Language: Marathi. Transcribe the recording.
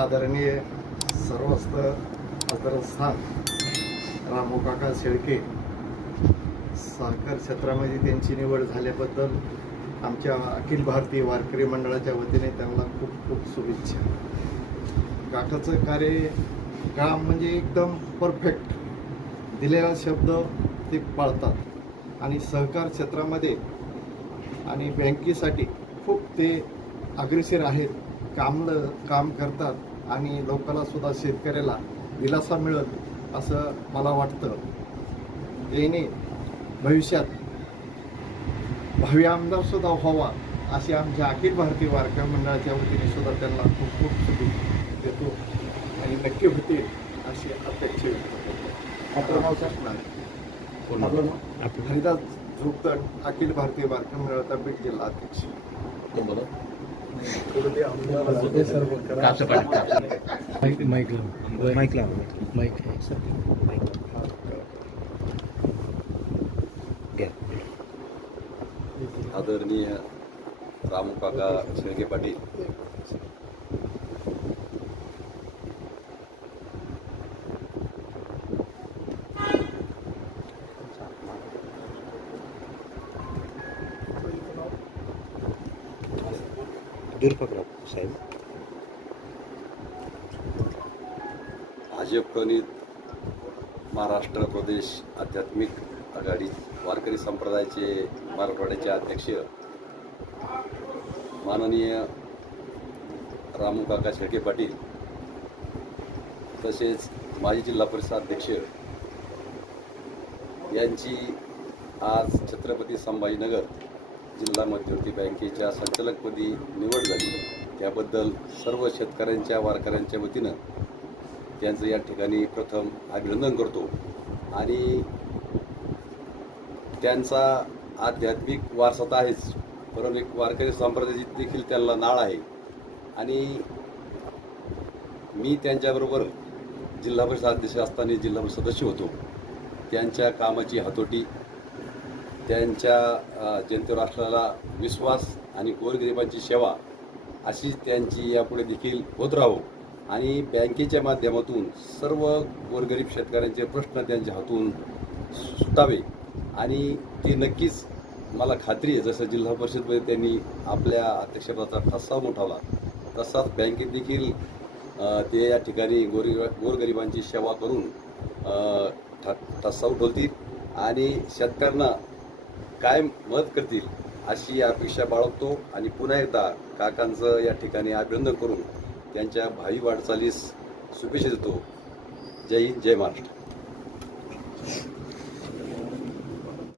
आदरणीय सर्वस्त आदरस्थान रामूकाका शेळके सहकार क्षेत्रामध्ये त्यांची निवड झाल्याबद्दल आमच्या अखिल भारतीय वारकरी मंडळाच्या वतीने त्यांना खूप खूप शुभेच्छा. काकाचं कार्य काम म्हणजे एकदम परफेक्ट, दिलेला शब्द ते पाळतात आणि सहकार क्षेत्रामध्ये आणि बँकेसाठी खूप ते अग्रेसर आहेत. काम करतात आणि लोकांना सुद्धा शेतकऱ्याला दिलासा मिळेल असं मला वाटतं. याने भविष्यात भावी आमदार सुद्धा व्हावा अशी आमच्या अखिल भारतीय वारकरी मंडळाच्या वतीने सुद्धा त्यांना खूप खूप शुभेच्छा देतो आणि नक्की होतील अशी अपेक्षा व्यक्त करतो. आपलं नाव सांगणार? आपलं नाव हरिदास झोपतण, अखिल भारतीय वारकरी मंडळाचा बीड जिल्हा अध्यक्ष. आदरणीय रामूकाका शेळके पाटील, साहेब, भाजप प्रणित महाराष्ट्र प्रदेश आध्यात्मिक आघाडी वारकरी संप्रदायाचे मराठवाड्याचे अध्यक्ष माननीय रामूकाका शेळके पाटील, तसेच माजी जिल्हा परिषद अध्यक्ष यांची आज छत्रपती संभाजीनगर जिल्हा मध्यवर्ती बँकेच्या संचालकपदी निवड झाली. त्याबद्दल सर्व शेतकऱ्यांच्या वारकऱ्यांच्या वतीनं त्यांचं या ठिकाणी प्रथम अभिनंदन करतो. आणि त्यांचा आध्यात्मिक वारसा तर आहेच, परंतु एक वारकरी संप्रदायाची देखील त्यांना नाळ आहे. आणि मी त्यांच्याबरोबर जिल्हा परिषद अध्यक्ष असताना जिल्हा परिषद सदस्य होतो. त्यांच्या कामाची हातोटी, त्यांच्या जनतेवर असलेला विश्वास आणि गोरगरिबांची सेवा अशीच त्यांची यापुढे देखील होत राहो. आणि बँकेच्या माध्यमातून सर्व गोरगरीब शेतकऱ्यांचे प्रश्न त्यांच्या हातून सुटावे आणि ते नक्कीच मला खात्री आहे, जसं जिल्हा परिषदमध्ये त्यांनी आपल्या अध्यक्षपदाचा ठसा उठवला तसाच बँकेत देखील ते या ठिकाणी गोरगरिबांची सेवा करून ठसा उठवतील आणि शेतकऱ्यांना काय मदत करतील अशी अपेक्षा बाळगतो. आणि पुन्हा एकदा काकांचं या ठिकाणी अभिनंदन करून त्यांच्या भावी वाटचालीस शुभेच्छा देतो. जय हिंद, जय महाराष्ट्र.